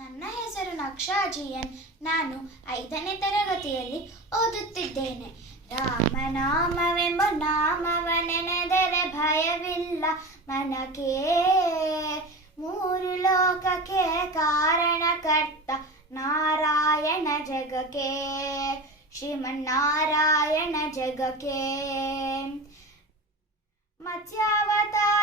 ನನ್ನ ಹೆಸರು ನಕ್ಷಾಜಿಯನ್ ನಾನು ಐದನೇ ತರಗತಿಯಲ್ಲಿ ಓದುತ್ತಿದ್ದೇನೆ. ರಾಮನಾಮವೆಂಬ ನಾಮವ ನೆನೆದರೆ ಭಯವಿಲ್ಲ. ಮನಕೆ ಮೂರು ಲೋಕಕ್ಕೆ ಕಾರಣಕರ್ತ ನಾರಾಯಣ ಜಗಕ್ಕೆ. ಶ್ರೀಮನ್ನಾರಾಯಣ ಜಗಕ್ಕೆ. ಮತ್ಸ್ಯಾವತಾರವ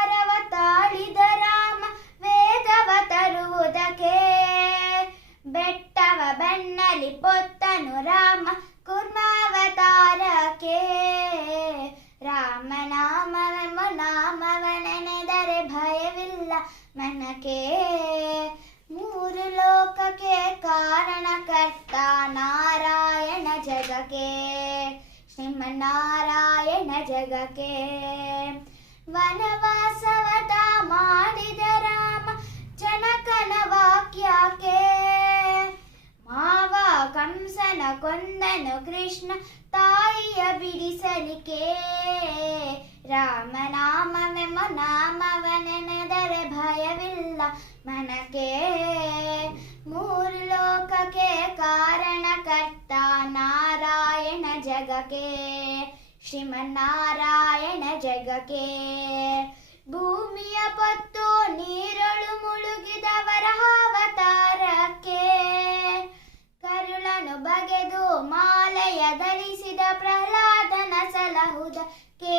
ಪೊತ್ತನು ರಾಮ ಕುರ್ಮಾವತಾರಕ್ಕೆ ರಾಮನಾಮವೆಂಬ ನಾಮವ ನೆನೆದರೆ ಭಯವಿಲ್ಲ ಮನಕ್ಕೆ ಮೂರು ಲೋಕಕ್ಕೆ ಕಾರಣಕರ್ತ ನಾರಾಯಣ ಜಗಕ್ಕೆ ಶ್ರೀಮನ್ನಾರಾಯಣ ಜಗಕ್ಕೆ ವನವಾಸವತ ಕಂಸನ ಕೊಂದನು ಕೃಷ್ಣ ತಾಯಿಯ ಬಿಡಿಸಲಿಕೆ ರಾಮನಾಮವೆಂಬ ನಾಮವ ನೆನೆದರೆ ಭಯವಿಲ್ಲ ಮನಕ್ಕೆ ಮೂರು ಲೋಕಕ್ಕೆ ಕಾರಣಕರ್ತ ನಾರಾಯಣ ಜಗಕ್ಕೆ ಶ್ರೀಮನ್ನಾರಾಯಣ ಜಗಕ್ಕೆ ಭೂಮಿಯ ಪತ್ತು ನೀರಳು ಮಾಲೆಯ ಧರಿಸಿದ ಪ್ರಹ್ಲಾದನ ಸಲಹುದಕ್ಕೆ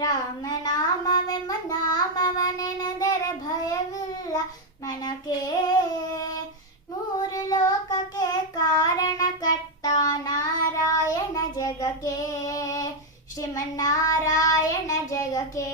ರಾಮನಾಮವೆಂಬ ನಾಮವ ನೆನೆದರೆ ಭಯವಿಲ್ಲ ಮನಕ್ಕೆ ಮೂರು ಲೋಕಕ್ಕೆ ಕಾರಣಕರ್ತ ನಾರಾಯಣ ಜಗಕ್ಕೆ ಶ್ರೀಮನ್ನಾರಾಯಣ ಜಗಕ್ಕೆ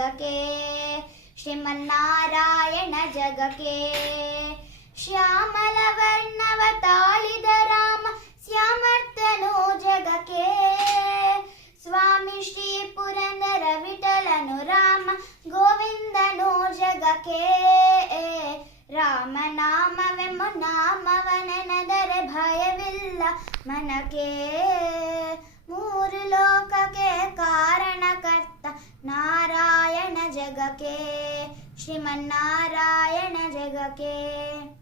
ಜಗಕ್ಕೆ ಶ್ರೀಮನ್ನಾರಾಯಣ ಜಗಕ್ಕೆ ಶ್ಯಾಮಲ ವರ್ಣವ ತಾಳಿದ ರಾಮ ಶ್ಯಾಮರ್ಥನು ಜಗಕ್ಕೆ ಸ್ವಾಮಿ ಶ್ರೀ ಪುರಂದರ ವಿಠಲನು ರಾಮ ಗೋವಿಂದನು ಜಗಕ್ಕೆ ರಾಮನಾಮವೆಂಬ ನಾಮವ ನೆನೆದರೆ ಭಯವಿಲ್ಲ ಮನಕ್ಕೆ जगके श्रीमन्नारायण जगके।